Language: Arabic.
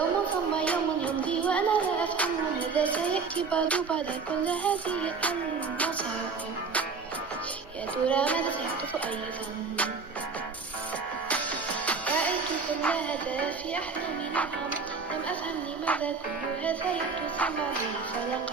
يوم ثم يوم يمضي وأنا لا أفهم ماذا سيأتي بعد كل هذه المصائب. يا ترى ماذا سيحدث أيضا؟ رأيت كل هذا في أحلامي، نعم لم أفهم لماذا كل هذا يحدث معي. فلقد